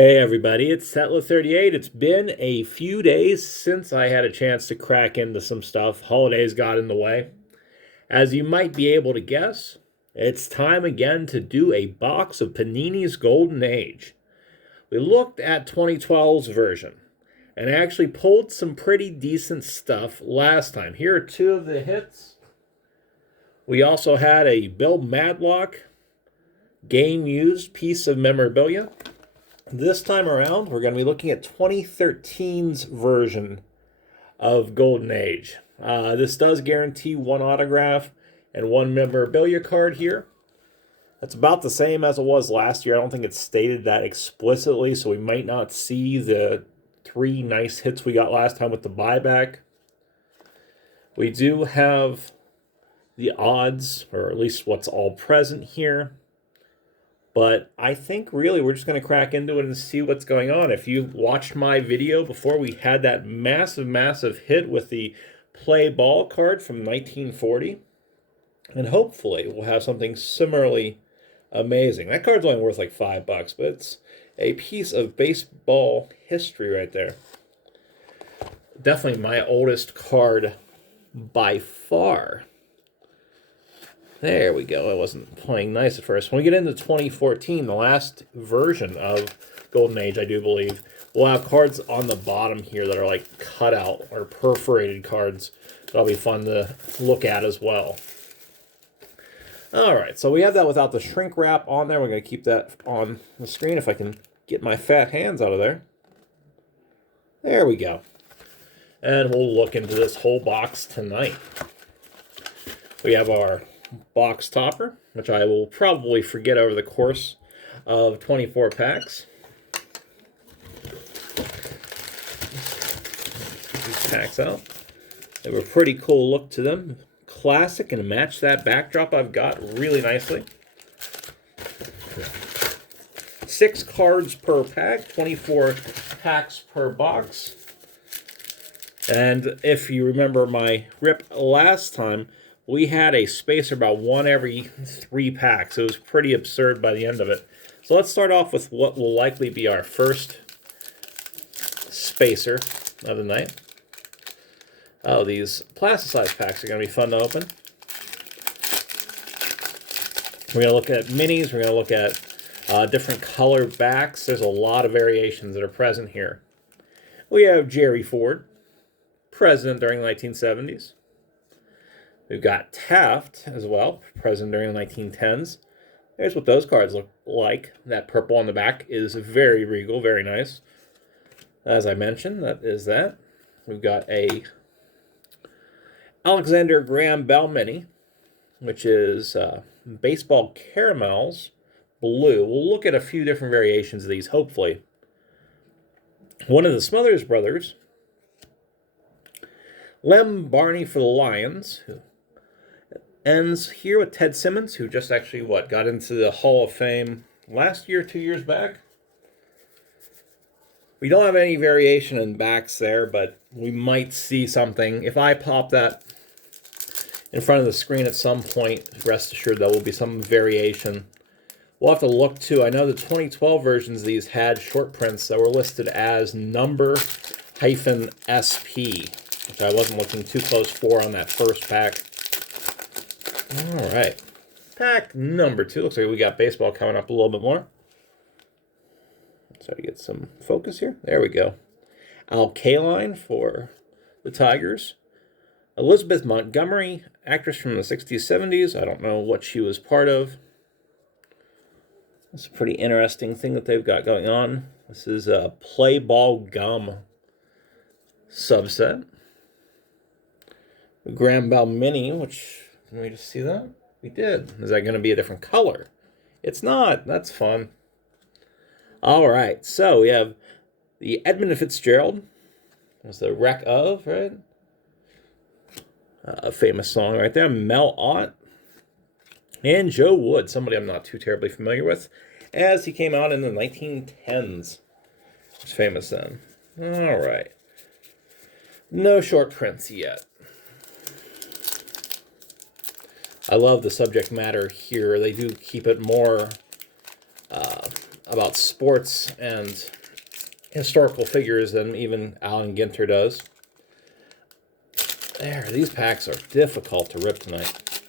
Hey everybody, it's Settler38. It's been a few days since I had a chance to crack into some stuff. Holidays got in the way. As you might be able to guess, it's time again to do a box of Panini's Golden Age. We looked at 2012's version and actually pulled some pretty decent stuff last time. Here are two of the hits. We also had a Bill Madlock game used piece of memorabilia. This time around, we're going to be looking at 2013's version of Golden Age. This does guarantee one autograph and one memorabilia card here. That's about the same as it was last year. I don't think it's stated that explicitly, so we might not see the three nice hits we got last time with the buyback. We do have the odds, or at least what's all present here. But I think really we're just going to crack into it and see what's going on. If you watched my video before, we had that massive hit with the play ball card from 1940. And hopefully we'll have something similarly amazing. That card's only worth like $5, but it's a piece of baseball history right there. Definitely my oldest card by far. There we go. It wasn't playing nice at first. When we get into 2014, the last version of Golden Age, I do believe, we'll have cards on the bottom here that are like cut out or perforated cards. That'll be fun to look at as well. All right, so we have that without the shrink wrap on there. We're going to keep that on the screen if I can get my fat hands out of there. There we go. And we'll look into this whole box tonight. We have our box topper, which I will probably forget over the course of 24 packs. Get these packs out. They have a pretty cool look to them. Classic, and match that backdrop I've got really nicely. 6 cards per pack, 24 packs per box. And if you remember my rip last time, we had a spacer about 1 every 3 packs. It was pretty absurd by the end of it. So let's start off with what will likely be our first spacer of the night. Oh, these plasticized packs are going to be fun to open. We're going to look at minis. We're going to look at different color backs. There's a lot of variations that are present here. We have Jerry Ford, president during the 1970s. We've got Taft as well, president during the 1910s. There's what those cards look like. That purple on the back is very regal, very nice. As I mentioned, that is that. We've got a Alexander Graham Bell Mini, which is baseball caramels, blue. We'll look at a few different variations of these, hopefully. One of the Smothers Brothers, Lem Barney for the Lions, who ends here with Ted Simmons, who just actually, got into the Hall of Fame last year, 2 years back. We don't have any variation in backs there, but we might see something. If I pop that in front of the screen at some point, rest assured there will be some variation. We'll have to look too. I know the 2012 versions of these had short prints that were listed as number-SP, which I wasn't looking too close for on that first pack. All right, pack number 2. Looks like we got baseball coming up a little bit more. Let's try to get some focus here. There we go. Al Kaline for the Tigers. Elizabeth Montgomery, actress from the 60s, 70s. I don't know what she was part of. It's a pretty interesting thing that they've got going on. This is a Play Ball Gum subset. The Graham Bell Mini, which... Can we just see that? We did. Is that going to be a different color? It's not. That's fun. All right. So we have the Edmond Fitzgerald. That's the Wreck of, right? A famous song right there. Mel Ott. And Joe Wood, somebody I'm not too terribly familiar with, as he came out in the 1910s. He's famous then. All right. No short prints yet. I love the subject matter here. They do keep it more about sports and historical figures than even Alan Ginter does. There, these packs are difficult to rip tonight.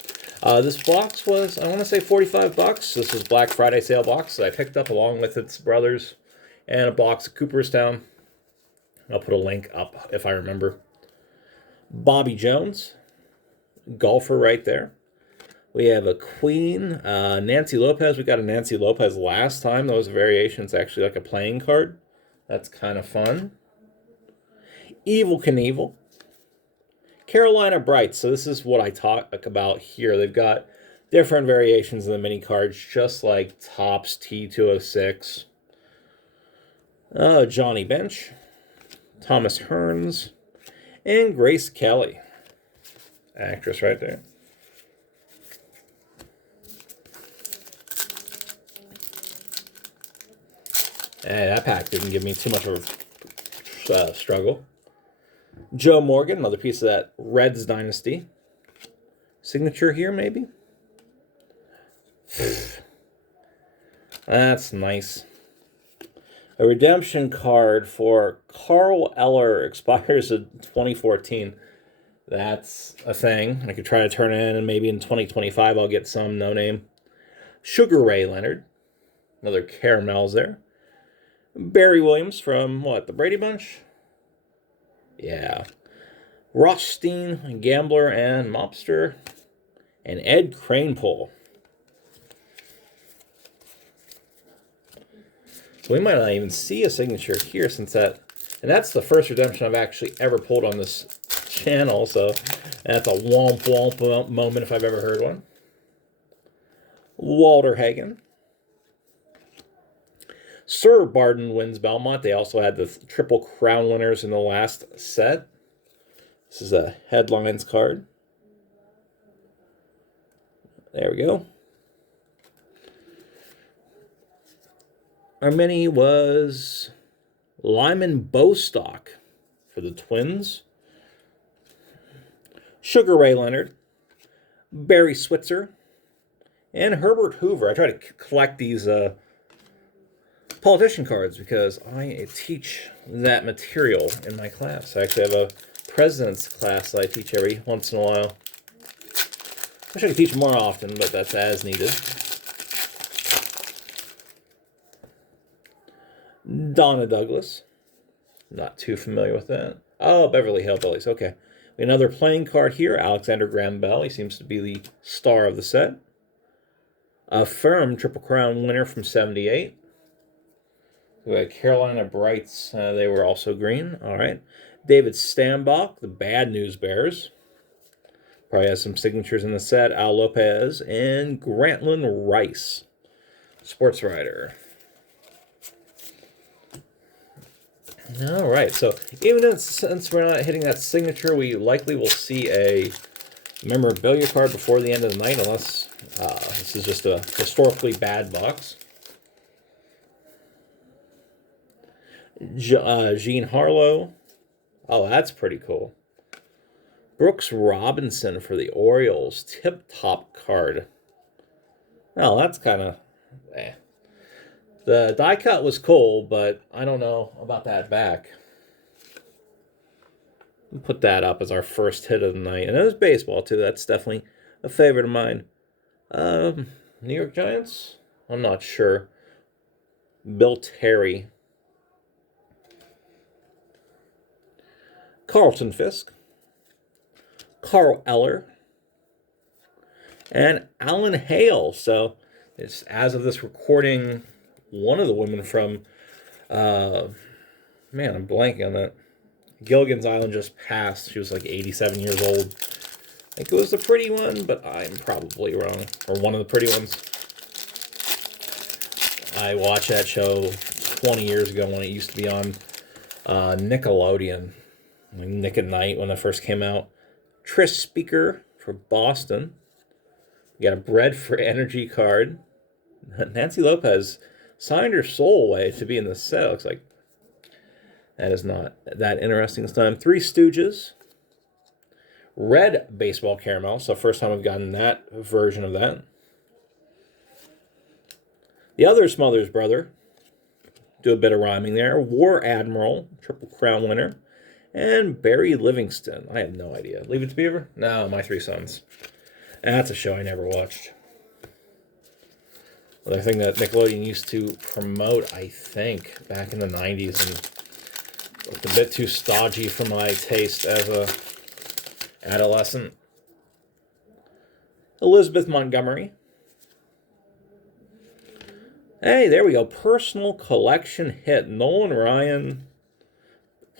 This box was, I want to say, $45. This was Black Friday sale box that I picked up along with its brothers and a box of Cooperstown. I'll put a link up if I remember. Bobby Jones, golfer right there. We have a Queen, Nancy Lopez. We got a Nancy Lopez last time. Those variations actually like a playing card. That's kind of fun. Evil Knievel. Carolina Brights. So this is what I talk about here. They've got different variations of the mini cards, just like Topps T206. Johnny Bench. Thomas Hearns. And Grace Kelly. Actress right there. Hey, that pack didn't give me too much of a struggle. Joe Morgan, another piece of that Reds dynasty. Signature here, maybe? That's nice. A redemption card for Carl Eller expires in 2014. That's a thing. I could try to turn it in, and maybe in 2025 I'll get some no-name. Sugar Ray Leonard. Another caramels there. Barry Williams from, what, the Brady Bunch? Yeah. Rothstein, Gambler and Mobster. And Ed Kranepool. So we might not even see a signature here since that... And that's the first redemption I've actually ever pulled on this channel, so that's a womp womp moment if I've ever heard one. Walter Hagen. Sir Barden wins Belmont. They also had the Triple Crown winners in the last set. This is a headlines card. There we go. Our mini was Lyman Bostock for the Twins. Sugar Ray Leonard. Barry Switzer. And Herbert Hoover. I try to collect these politician cards because I teach that material in my class. I actually have a president's class that I teach every once in a while. I should teach more often, but that's as needed. Donna Douglas. Not too familiar with that. Oh, Beverly Hillbillies. Okay. Another playing card here. Alexander Graham Bell. He seems to be the star of the set. A firm Triple Crown winner from 78. We had Carolina Brights. They were also green. All right. David Stambach, the Bad News Bears. Probably has some signatures in the set. Al Lopez and Grantland Rice. Sports writer. All right. So even since we're not hitting that signature, we likely will see a memorabilia card before the end of the night, unless this is just a historically bad box. Gene Harlow. Oh, that's pretty cool. Brooks Robinson for the Orioles. Tip-top card. Oh, that's kind of... The die cut was cool, but I don't know about that back. We'll put that up as our first hit of the night. And it was baseball, too. That's definitely a favorite of mine. New York Giants? I'm not sure. Bill Terry. Carlton Fisk. Carl Eller. And Alan Hale. So, it's, as of this recording, one of the women from, man, I'm blanking on that. Gilligan's Island just passed. She was like 87 years old. I think it was the pretty one, but I'm probably wrong. Or one of the pretty ones. I watched that show 20 years ago when it used to be on Nickelodeon. Nick at Night when it first came out. Trish Speaker for Boston. We got a Bread for Energy card. Nancy Lopez signed her soul away to be in the set. It looks like that is not that interesting this time. Three Stooges. Red baseball caramel. So first time we've gotten that version of that. The other Smothers brother, Do a bit of rhyming there. War Admiral, Triple Crown winner. And Barry Livingston. I have no idea. Leave It to Beaver? No, My Three Sons. That's a show I never watched. Another thing that Nickelodeon used to promote, I think, back in the 90s, and looked a bit too stodgy for my taste as a adolescent. Elizabeth Montgomery. Hey, there we go. Personal collection hit. Nolan Ryan,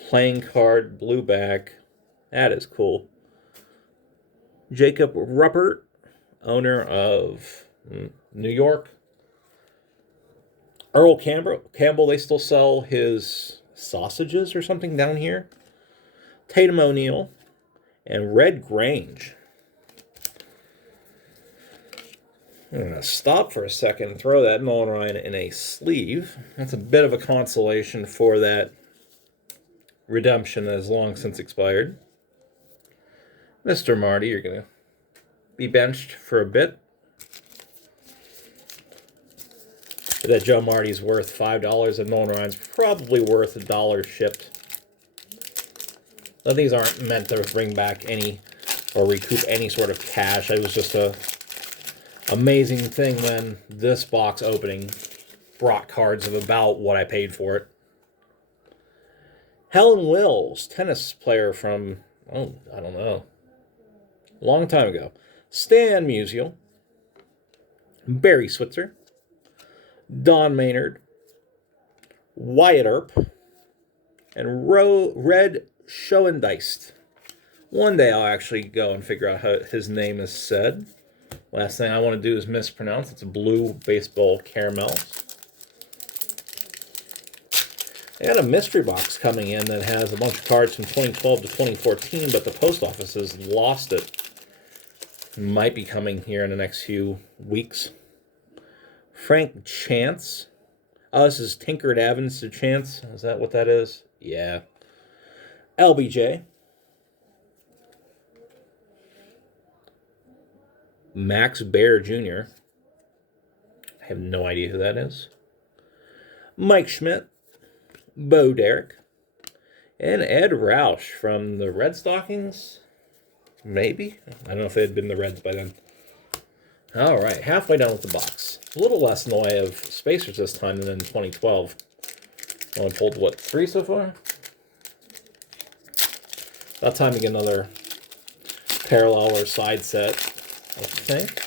playing card, blue back. That is cool. Jacob Ruppert, owner of New York. Earl Campbell, they still sell his sausages or something down here. Tatum O'Neal. And Red Grange. I'm going to stop for a second and throw that Nolan Ryan in a sleeve. That's a bit of a consolation for that redemption that has long since expired. Mr. Marty, you're going to be benched for a bit. That Joe Marty's worth $5 and Nolan Ryan's probably worth $1 shipped. Now, these aren't meant to bring back any or recoup any sort of cash. It was just a amazing thing when this box opening brought cards of about what I paid for it. Helen Wills, tennis player from, I don't know, long time ago. Stan Musial. Barry Switzer. Don Maynard. Wyatt Earp. And Red Schoendeist. One day I'll actually go and figure out how his name is said. Last thing I want to do is mispronounce. It's a blue baseball caramel. I got a mystery box coming in that has a bunch of cards from 2012 to 2014, but the post office has lost it. Might be coming here in the next few weeks. Frank Chance. Oh, this is Tinkered Evans to Chance. Is that what that is? Yeah. LBJ. Max Baer Jr. I have no idea who that is. Mike Schmidt. Bo Derek. And Ed Roush from the Red Stockings. Maybe. I don't know if they had been the Reds by then. All right, halfway down with the box. A little less in the way of spacers this time than in 2012. Only pulled, what, 3 so far? About time to get another parallel or side set, I think.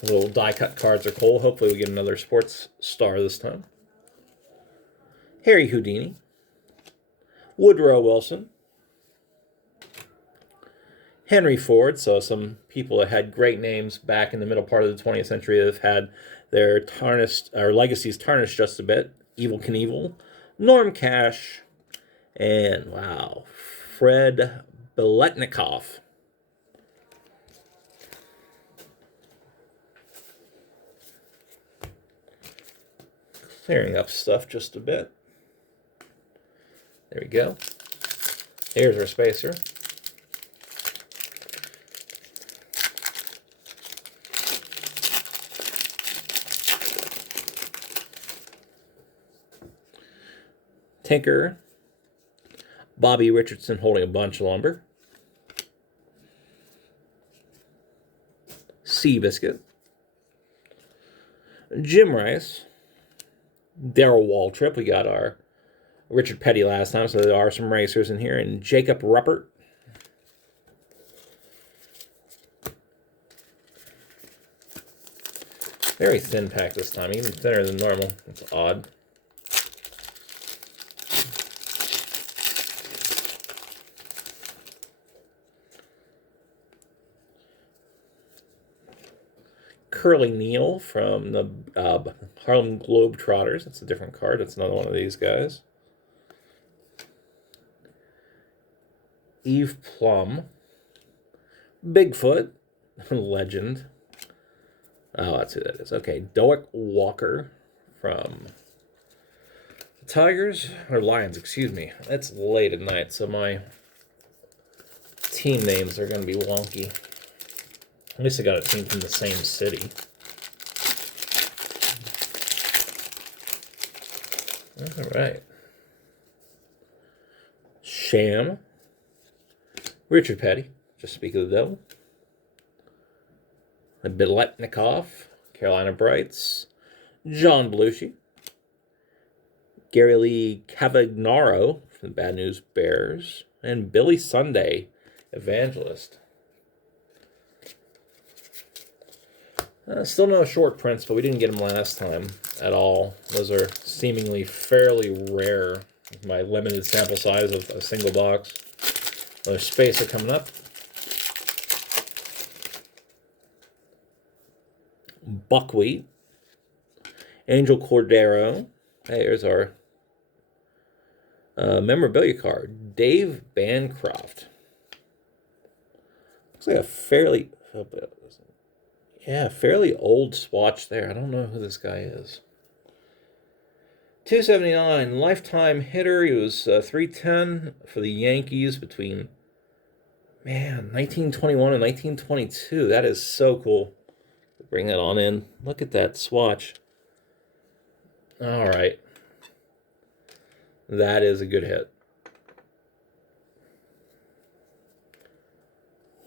The little die-cut cards are cool. Hopefully we get another sports star this time. Harry Houdini. Woodrow Wilson. Henry Ford, so some people that had great names back in the middle part of the 20th century that have had their legacies tarnished just a bit. Evel Knievel, Norm Cash, and wow, Fred Biletnikoff. Clearing up stuff just a bit. There we go. Here's our spacer. Tinker. Bobby Richardson holding a bunch of lumber. Seabiscuit. Jim Rice. Darryl Waltrip. We got our Richard Petty last time, so there are some racers in here. And Jacob Ruppert. Very thin pack this time, even thinner than normal. It's odd. Curly Neal from the Harlem Globetrotters. That's a different card. That's another one of these guys. Eve Plum. Bigfoot. Legend. Oh, that's who that is. Okay, Doak Walker from the Tigers, or Lions, excuse me. It's late at night, so my team names are going to be wonky. At least I got a team from the same city. All right. Sham. Richard Petty. Just Speak of the Devil. Biletnikoff. Carolina Brights. John Belushi. Gary Lee Cavagnaro from the Bad News Bears. And Billy Sunday, Evangelist. Still no short prints, but we didn't get them last time at all. Those are seemingly fairly rare with my limited sample size of a single box. Another spacer coming up. Buckwheat. Angel Cordero. Hey, here's our memorabilia card. Dave Bancroft. Looks like a fairly old swatch there. I don't know who this guy is. 279, lifetime hitter. He was 310 for the Yankees between, 1921 and 1922. That is so cool. Bring that on in. Look at that swatch. All right. That is a good hit.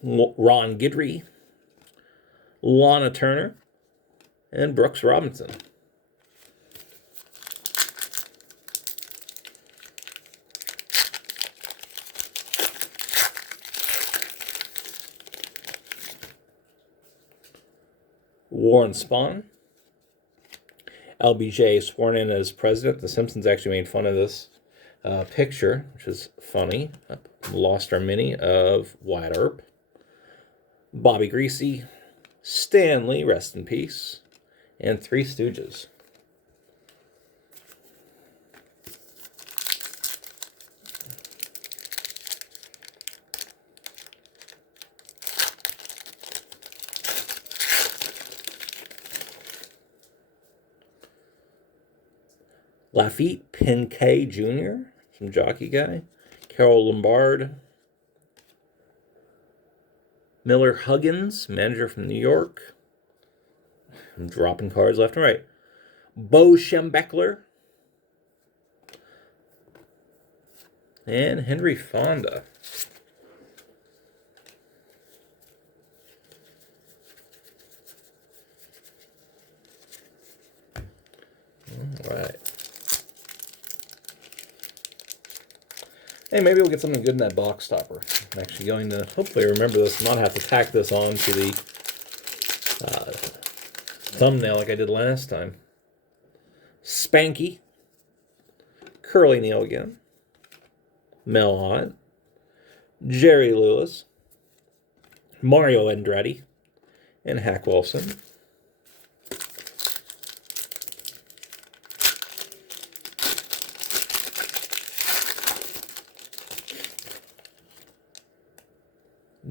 Ron Guidry, Lana Turner, and Brooks Robinson. Warren Spahn. LBJ sworn in as president. The Simpsons actually made fun of this picture, which is funny. Lost our mini of Wyatt Earp. Bobby Greasy. Stanley, rest in peace. And Three Stooges. Lafitte Pincay Jr., some jockey guy. Carol Lombard. Miller Huggins, manager from New York. I'm dropping cards left and right. Bo Schembechler. And Henry Fonda. All right. Hey, maybe we'll get something good in that box topper. I'm actually going to hopefully remember this and not have to tack this on to the thumbnail like I did last time. Spanky. Curly Neal again. Mel Ott. Jerry Lewis. Mario Andretti. And Hack Wilson.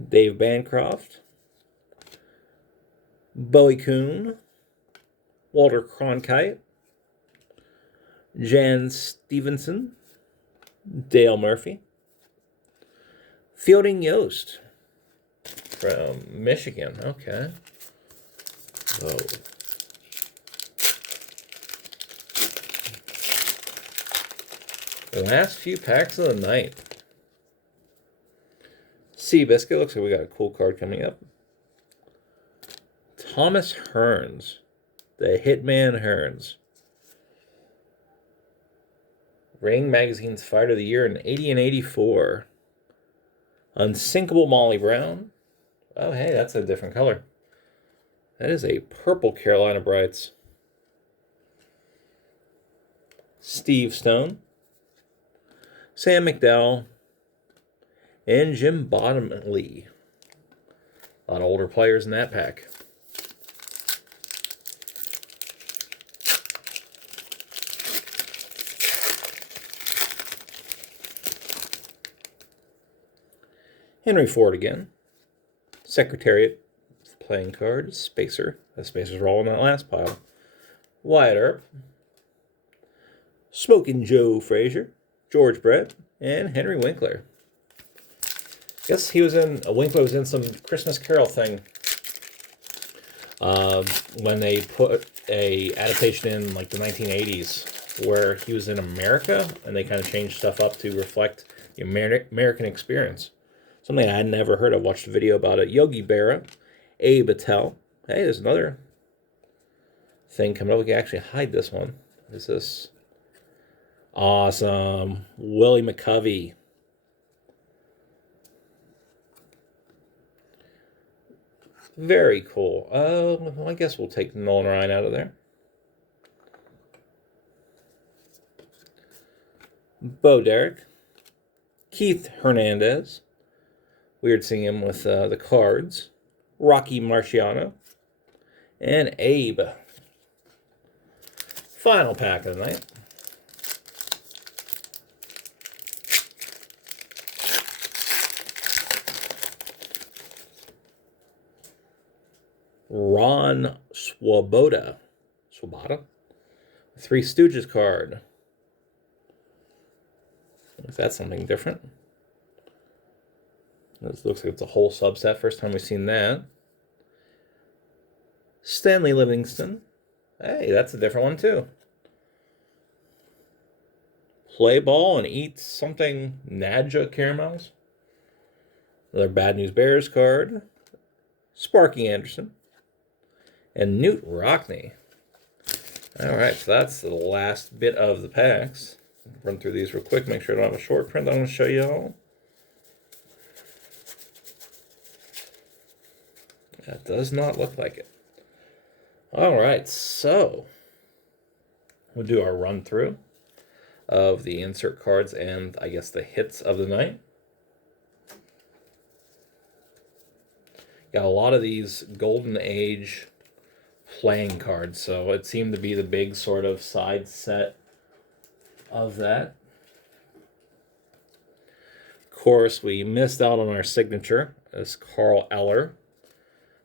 Dave Bancroft, Bowie Kuhn, Walter Cronkite, Jan Stevenson, Dale Murphy, Fielding Yost from Michigan. Okay. Whoa. Last few packs of the night. Seabiscuit, looks like we got a cool card coming up. Thomas Hearns, the Hitman Hearns. Ring Magazine's Fighter of the Year in 80 and 84. Unsinkable Molly Brown. Oh, hey, that's a different color. That is a purple Carolina Brights. Steve Stone. Sam McDowell. And Jim Bottomley. A lot of older players in that pack. Henry Ford again. Secretariat playing cards. Spacer. The Spacers are all in that last pile. Wyatt Earp. Smokin' Joe Frazier. George Brett. And Henry Winkler. Guess he was in, Winkler was in some Christmas Carol thing when they put a adaptation in like the 1980s. where he was in America, and they kind of changed stuff up to reflect the American experience. Something I had never heard of. Watched a video about it. Yogi Berra, Abe Attell. Hey, there's another thing coming up. We can actually hide this one. What is this? Awesome. Willie McCovey. Very cool. Well, I guess we'll take Nolan Ryan out of there. Bo Derek. Keith Hernandez. Weird seeing him with the Cards. Rocky Marciano. And Abe. Final pack of the night. Ron Swoboda. Three Stooges card. If that's something different. This looks like it's a whole subset. First time we've seen that. Stanley Livingston. Hey, that's a different one too. Play ball and eat something Nadja caramels. Another Bad News Bears card. Sparky Anderson. And Newt Rockney. Alright, so that's the last bit of the packs. Run through these real quick, make sure I don't have a short print that I'm going to show you all. That does not look like it. Alright, so we'll do our run through of the insert cards and I guess the hits of the night. Got a lot of these Golden Age playing cards, so it seemed to be the big sort of side set of that. Of course, we missed out on our signature as Carl Eller.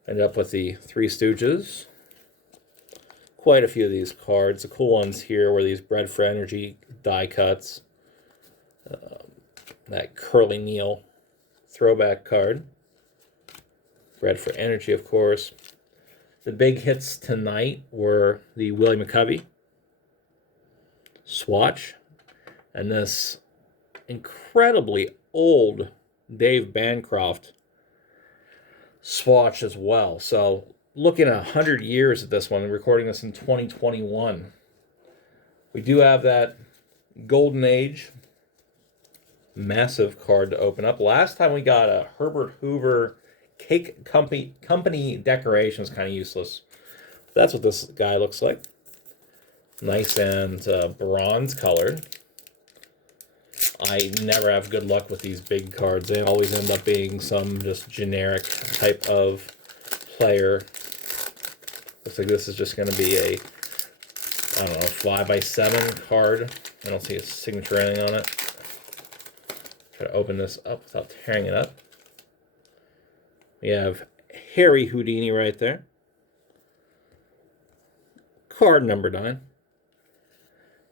Ended up with the Three Stooges. Quite a few of these cards. The cool ones here were these Bred for Energy die cuts. That Curly Neal throwback card. Bred for Energy, of course. The big hits tonight were the Willie McCovey swatch and this incredibly old Dave Bancroft swatch as well. So looking at 100 years at this one, recording this in 2021. We do have that Golden Age massive card to open up. Last time we got a Herbert Hoover Cake Company decoration. Was kind of useless. That's what this guy looks like. Nice and bronze colored. I never have good luck with these big cards. They always end up being some just generic type of player. Looks like this is just going to be a, I don't know, 5x7 card. I don't see a signature or anything on it. Try to open this up without tearing it up. We have Harry Houdini right there. Card number 9.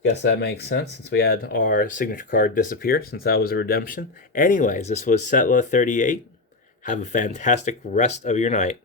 Guess that makes sense since we had our signature card disappear since that was a redemption. Anyways, this was Setla 38. Have a fantastic rest of your night.